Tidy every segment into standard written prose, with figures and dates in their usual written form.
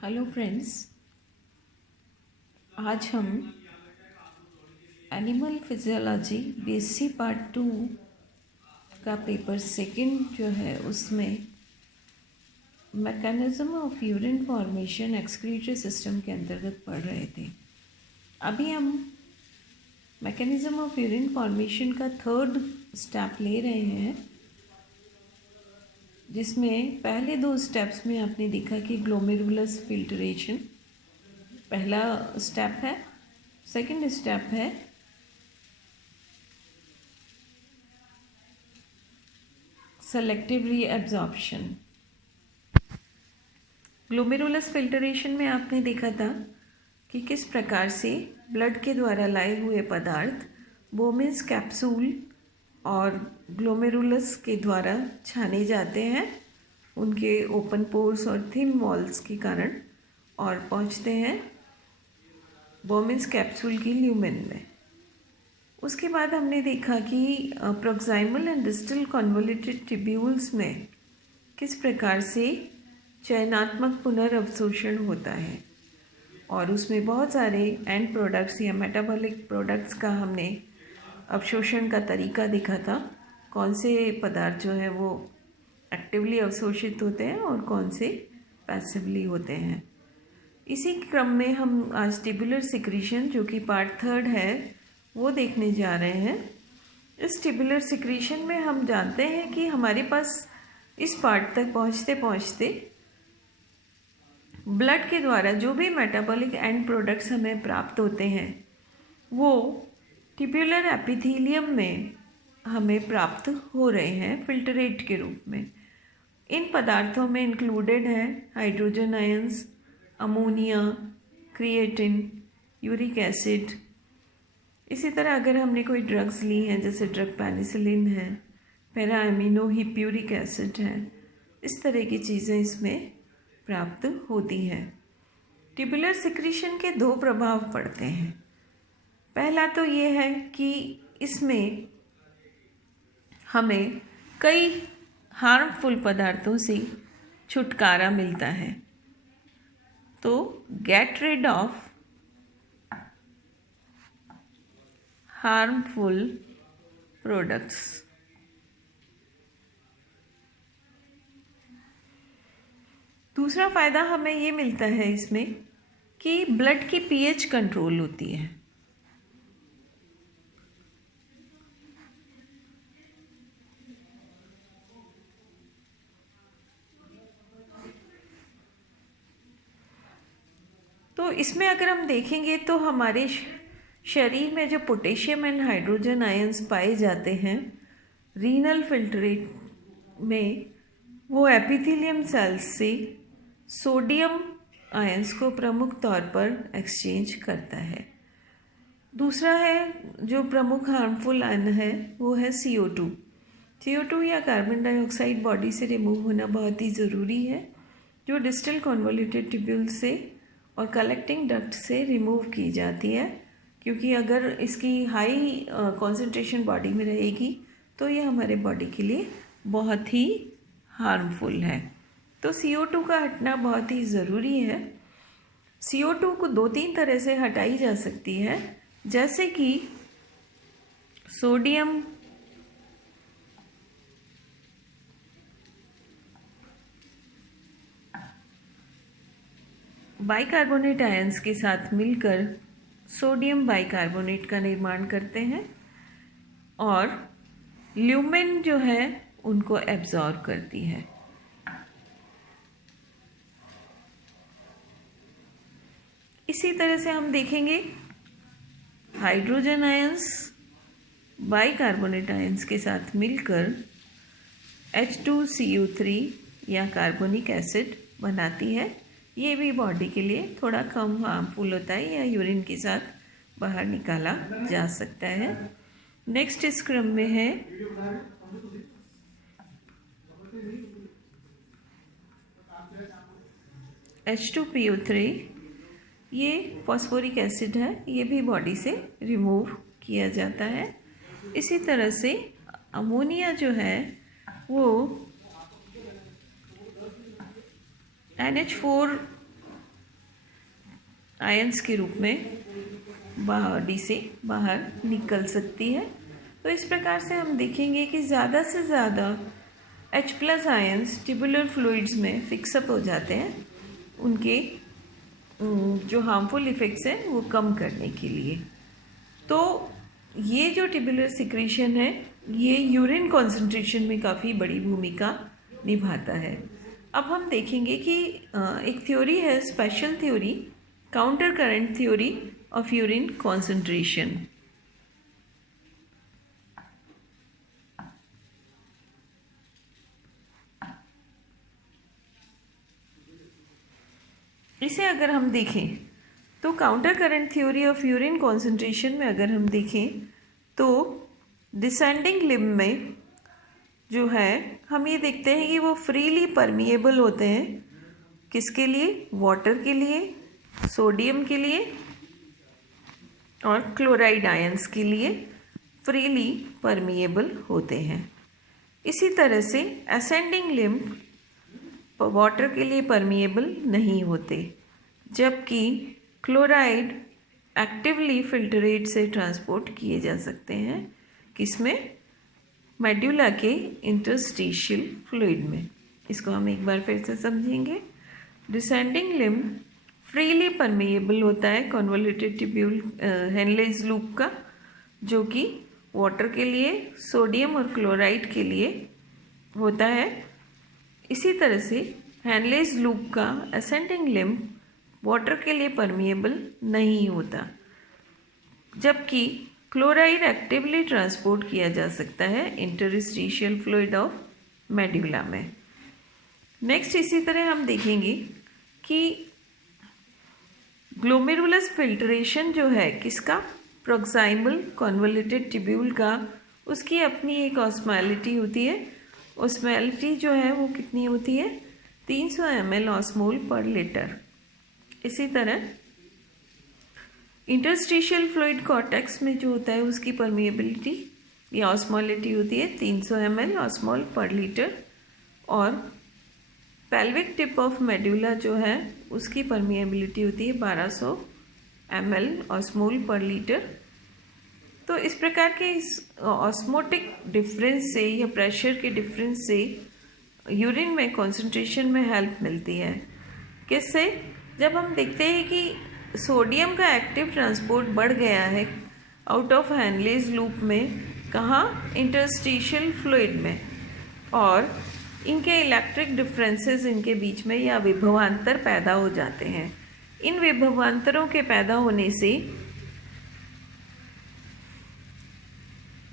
Hello friends, आज हम animal physiology BSc part 2 का पेपर सेकंड जो है उसमें mechanism of urine formation excretory system के अंतर्गत पढ़ रहे थे। अभी हम मैकेनिज्म ऑफ यूरिन फॉर्मेशन का थर्ड स्टेप ले रहे हैं, जिसमें पहले दो स्टेप्स में आपने देखा कि ग्लोमेरुलस फिल्ट्रेशन पहला स्टेप है। सेकंड स्टेप है सेलेक्टिव रीअब्जॉर्प्शन। ग्लोमेरुलस फिल्ट्रेशन में आपने देखा था कि किस प्रकार से ब्लड के द्वारा लाए हुए पदार्थ बोमेन्स कैप्सूल और ग्लोमेरुलस के द्वारा छाने जाते हैं उनके ओपन पोर्स और थिन वॉल्स के कारण और पहुंचते हैं बोमेन्स कैप्सूल की ल्यूमेन में। उसके बाद हमने देखा कि प्रोक्साइमल एंड डिस्टल कन्वोल्यूटेड ट्यूब्यूल्स में किस प्रकार से चयनात्मक पुनर्अवशोषण होता है और उसमें बहुत सारे एंड प्रोडक्ट्स या मेटाबॉलिक प्रोडक्ट्स का हमने अवशोषण का तरीका देखा था। कौन से पदार्थ जो है वो एक्टिवली अवशोषित होते हैं और कौन से पैसिवली होते हैं। इसी क्रम में हम आज ट्यूबुलर सिक्रीशन जो कि पार्ट थर्ड है वो देखने जा रहे हैं। इस ट्यूबुलर सिक्रीशन में हम जानते हैं कि हमारे पास इस पार्ट तक पहुंचते पहुंचते ब्लड के द्वारा जो भी मेटाबॉलिक एंड प्रोडक्ट्स हमें प्राप्त होते हैं वो ट्यूबुलर एपिथेलियम में हमें प्राप्त हो रहे हैं फिल्ट्रेट के रूप में। इन पदार्थों में इंक्लूडेड है hydrogen ions, ammonia, creatine, uric acid. इसी तरह अगर हमने कोई ड्रग्स ली हैं जैसे ड्रग पेनिसिलिन है, पैरा एमिनो हिप्यूरिक एसिड है, इस तरह की चीज़ें इसमें प्राप्त होती हैं। ट्यूबुलर सिक्रीशन के दो प्रभाव पड़ते हैं। पहला तो ये है कि इसमें हमें कई हार्मफुल पदार्थों से छुटकारा मिलता है। तो get rid of harmful products. दूसरा फ़ायदा हमें ये मिलता है इसमें कि ब्लड की पीएच कंट्रोल होती है। तो इसमें अगर हम देखेंगे तो हमारे शरीर में जो पोटेशियम एंड हाइड्रोजन आयंस पाए जाते हैं रीनल फिल्ट्रेट में, वो एपिथेलियम सेल्स से सोडियम आयंस को प्रमुख तौर पर एक्सचेंज करता है। दूसरा है जो प्रमुख हार्मफुल आयन है वो है CO2। CO2 या कार्बन डाइऑक्साइड बॉडी से रिमूव होना बहुत ही ज़रूरी है, जो डिस्टल कन्वोल्यूटेड ट्यूब्यूल से और कलेक्टिंग डक्ट से रिमूव की जाती है, क्योंकि अगर इसकी हाई कॉन्सेंट्रेशन बॉडी में रहेगी तो ये हमारे बॉडी के लिए बहुत ही हार्मफुल है। तो CO2 का हटना बहुत ही ज़रूरी है। CO2 को दो तीन तरह से हटाई जा सकती है, जैसे कि सोडियम बाइकार्बोनेट आयंस के साथ मिलकर सोडियम बाइकार्बोनेट का निर्माण करते हैं और ल्यूमेन जो है उनको एब्जॉर्ब करती है। इसी तरह से हम देखेंगे हाइड्रोजन आयंस बाइकार्बोनेट आयंस के साथ मिलकर H2CO3 या कार्बोनिक एसिड बनाती है। ये भी बॉडी के लिए थोड़ा कम हार्मफुल होता है या यूरिन के साथ बाहर निकाला जा सकता है। नेक्स्ट इस क्रम में है H2PO3। ये फॉस्फोरिक एसिड है, ये भी बॉडी से रिमूव किया जाता है। इसी तरह से अमोनिया जो है वो NH4 आयंस के रूप में बॉडी से बाहर निकल सकती है। तो इस प्रकार से हम देखेंगे कि ज़्यादा से ज़्यादा H+ आयंस ट्यूबुलर फ्लूइड्स में फिक्सअप हो जाते हैं, उनके जो हार्मफुल इफ़ेक्ट्स हैं वो कम करने के लिए। तो ये जो ट्यूबुलर सिक्रीशन है ये यूरिन कॉन्सेंट्रेशन में काफ़ी बड़ी भूमिका निभाता है। अब हम देखेंगे कि एक थ्योरी है, special theory, counter current theory of urine concentration. इसे अगर हम देखें तो counter current theory of urine concentration में अगर हम देखें तो डिसेंडिंग लिम्ब में जो है हम ये देखते हैं कि वो फ्रीली परमिएबल होते हैं। किसके लिए? वाटर के लिए, सोडियम के लिए और क्लोराइड आयंस के लिए फ्रीली परमिएबल होते हैं। इसी तरह से असेंडिंग लिम्ब वाटर के लिए परमिएबल नहीं होते, जबकि क्लोराइड एक्टिवली फिल्टरेट से ट्रांसपोर्ट किए जा सकते हैं। किसमें? मेडुला के इंटरस्टिशियल फ्लूइड में। इसको हम एक बार फिर से समझेंगे। डिसेंडिंग लिम्ब फ्रीली परमिएबल होता है कन्वोल्यूटेड ट्यूब्यूल हेनलेज लूप का, जो कि वाटर के लिए, सोडियम और क्लोराइड के लिए होता है। इसी तरह से हेनलेज लूप का असेंडिंग लिम्ब वाटर के लिए परमिएबल नहीं होता, जबकि क्लोराइड एक्टिवली ट्रांसपोर्ट किया जा सकता है इंटरस्टिशियल फ्लूइड ऑफ मेडुला में। नेक्स्ट इसी तरह हम देखेंगे कि ग्लोमेरुलस फिल्ट्रेशन जो है किसका? प्रोक्साइमल कन्वोल्यूटेड ट्यूब्यूल का। उसकी अपनी एक ऑस्मोलिटी होती है। ऑस्मोलिटी जो है वो कितनी होती है? 300 ml ऑस्मोल पर लीटर। इसी तरह इंटरस्टिशियल फ्लूइड कॉर्टेक्स में जो होता है उसकी परमिएबिलिटी या ऑस्मोलिटी होती है 300 ml ऑस्मोल पर लीटर, और पेल्विक टिप ऑफ मेडुला जो है उसकी परमिएबिलिटी होती है 1200 ml ऑस्मोल पर लीटर। तो इस प्रकार के इस ऑस्मोटिक डिफरेंस से या प्रेशर के डिफरेंस से यूरिन में कॉन्सेंट्रेशन में हेल्प मिलती है। किससे? जब हम देखते हैं कि सोडियम का एक्टिव ट्रांसपोर्ट बढ़ गया है आउट ऑफ हेनलेज लूप में, कहाँ? इंटरस्टिशियल फ्लूइड में, और इनके इलेक्ट्रिक डिफरेंसेस इनके बीच में या विभवांतर पैदा हो जाते हैं। इन विभवांतरों के पैदा होने से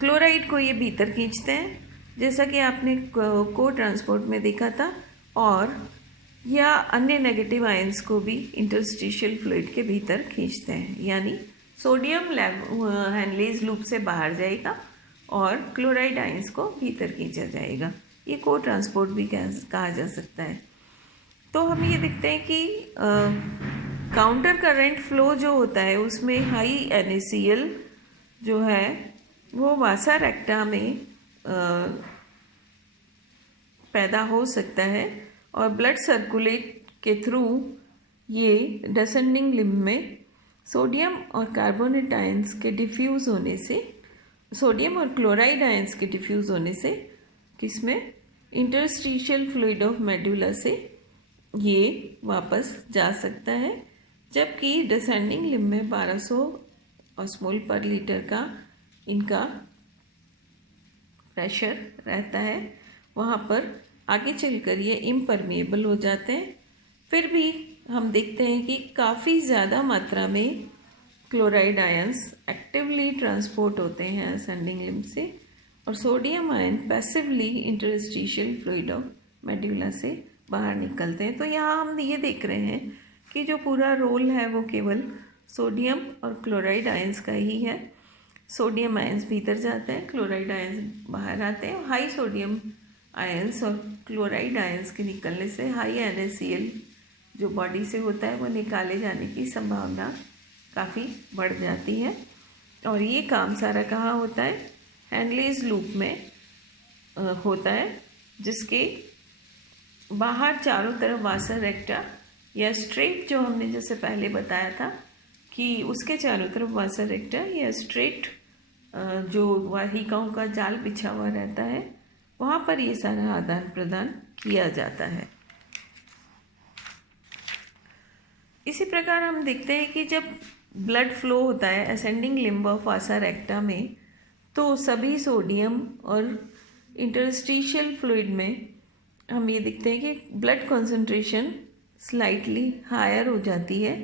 क्लोराइड को ये भीतर खींचते हैं, जैसा कि आपने को ट्रांसपोर्ट में देखा था, और या अन्य नेगेटिव आयंस को भी इंटरस्टिशियल फ्लूइड के भीतर खींचते हैं। यानी सोडियम हेनलेज लूप से बाहर जाएगा और क्लोराइड आयंस को भीतर खींचा जाएगा। ये को ट्रांसपोर्ट भी कहा जा सकता है। तो हम ये देखते हैं कि काउंटर करंट फ्लो जो होता है उसमें हाई NaCl जो है वो वासा रेक्टा में पैदा हो सकता है, और ब्लड सर्कुलेट के थ्रू ये डिसेंडिंग लिम्ब में सोडियम और कार्बोनेट आयंस के डिफ्यूज़ होने से, सोडियम और क्लोराइड आयंस के डिफ्यूज़ होने से किसमें? इंटरस्टिशियल फ्लूइड ऑफ मेडुला से ये वापस जा सकता है, जबकि डिसेंडिंग लिम्ब में 1200 ऑस्मोल पर लीटर का इनका प्रेशर रहता है। वहाँ पर आगे चलकर ये इम्परमिएबल हो जाते हैं। फिर भी हम देखते हैं कि काफ़ी ज़्यादा मात्रा में क्लोराइड आयंस एक्टिवली ट्रांसपोर्ट होते हैं असेंडिंग लिम्ब से, और sodium ion passively interstitial fluid of medulla से बाहर निकलते हैं। तो यहाँ हम ये देख रहे हैं कि जो पूरा रोल है वो केवल सोडियम और क्लोराइड आयंस का ही है। सोडियम आयंस भीतर जाते हैं, क्लोराइड आयंस बाहर आते हैं। हाई सोडियम आयंस और क्लोराइड आयंस के निकलने से हाई NaCl जो बॉडी से होता है वो निकाले जाने की संभावना काफ़ी बढ़ जाती है, और ये काम सारा कहाँ होता है? हेनलेज लूप में होता है, जिसके बाहर चारों तरफ वासा रेक्टा या स्ट्रेट जो हमने जैसे पहले बताया था कि उसके चारों तरफ वासा रेक्टा या स्ट्रेट जो वाहिकाओं का जाल बिछा हुआ रहता है वहाँ पर ये सारा आदान प्रदान किया जाता है। इसी प्रकार हम देखते हैं कि जब ब्लड फ्लो होता है असेंडिंग लिम्ब ऑफ वासा रेक्टा में, तो सभी सोडियम और इंटरस्टिशियल फ्लूइड में हम ये देखते हैं कि ब्लड कॉन्सेंट्रेशन स्लाइटली हायर हो जाती है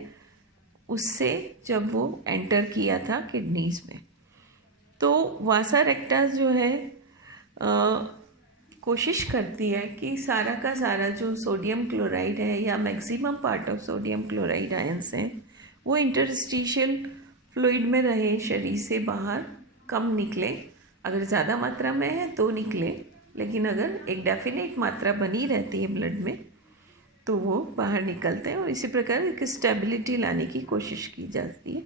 उससे जब वो एंटर किया था किडनीज में। तो वासा रेक्टा जो है कोशिश करती है कि सारा का सारा जो सोडियम क्लोराइड है या maximum part of sodium chloride ions हैं वो इंटरस्टिशियल फ्लूइड में रहे, शरीर से बाहर कम निकले। अगर ज़्यादा मात्रा में है तो निकले, लेकिन अगर एक डेफिनेट मात्रा बनी रहती है ब्लड में तो वो बाहर निकलते हैं और इसी प्रकार एक स्टेबिलिटी लाने की कोशिश की जाती है।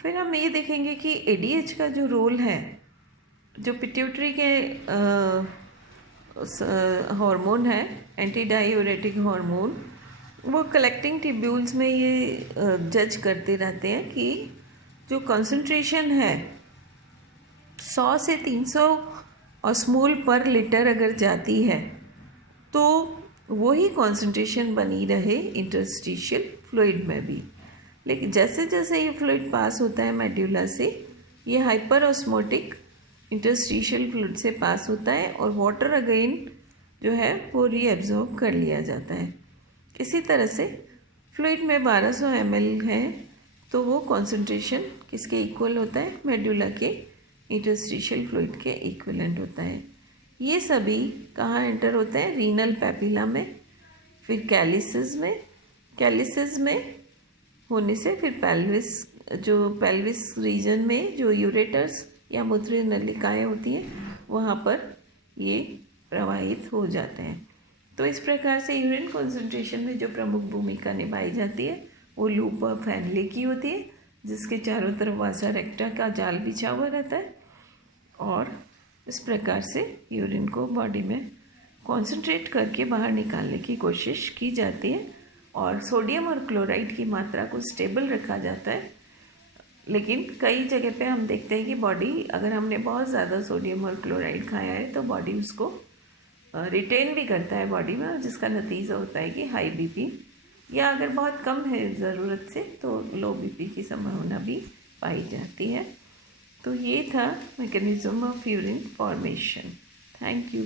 फिर हम ये देखेंगे कि एडीएच का जो रोल है, जो पिट्यूटरी के हार्मोन है, एंटी डायूरेटिक हार्मोन, वो कलेक्टिंग ट्यूब्यूल्स में ये जज करते रहते हैं कि जो कंसंट्रेशन है 100 से 300 ऑस्मोल पर लीटर अगर जाती है तो वही कंसंट्रेशन बनी रहे इंटरस्टिशियल फ्लूइड में भी। लेकिन जैसे जैसे ये फ्लूइड पास होता है मेड्यूला से, ये हाइपर ऑस्मोटिक इंटरस्टिशियल फ्लूइड से पास होता है और वाटर अगेन जो है वो रीएब्जॉर्ब कर लिया जाता है। इसी तरह से फ्लूइड में 1200 ml है तो वो कॉन्सेंट्रेशन किसके इक्वल होता है, मेड्यूला के इंटरस्टिशियल फ्लूइड के इक्विवेलेंट होता है। ये सभी कहाँ एंटर होते हैं, रीनल पैपिला में, फिर कैलिसिस में होने से फिर पेल्विस रीजन में जो यूरेटर्स या मूत्र नलिकाएँ होती हैं वहाँ पर ये प्रवाहित हो जाते हैं। तो इस प्रकार से यूरिन कॉन्सेंट्रेशन में जो प्रमुख भूमिका निभाई जाती है वो लूप ऑफ हैनले की होती है, जिसके चारों तरफ वासा रेक्टा का जाल बिछा हुआ रहता है और इस प्रकार से यूरिन को बॉडी में कॉन्सेंट्रेट करके बाहर निकालने की कोशिश की जाती है और सोडियम और क्लोराइड की मात्रा को स्टेबल रखा जाता है। लेकिन कई जगह पे हम देखते हैं कि बॉडी, अगर हमने बहुत ज़्यादा सोडियम और क्लोराइड खाया है तो बॉडी उसको रिटेन भी करता है बॉडी में, जिसका नतीजा होता है कि हाई बीपी, या अगर बहुत कम है ज़रूरत से तो लो बीपी की संभावना भी पाई जाती है। तो ये था mechanism of urine formation. Thank you.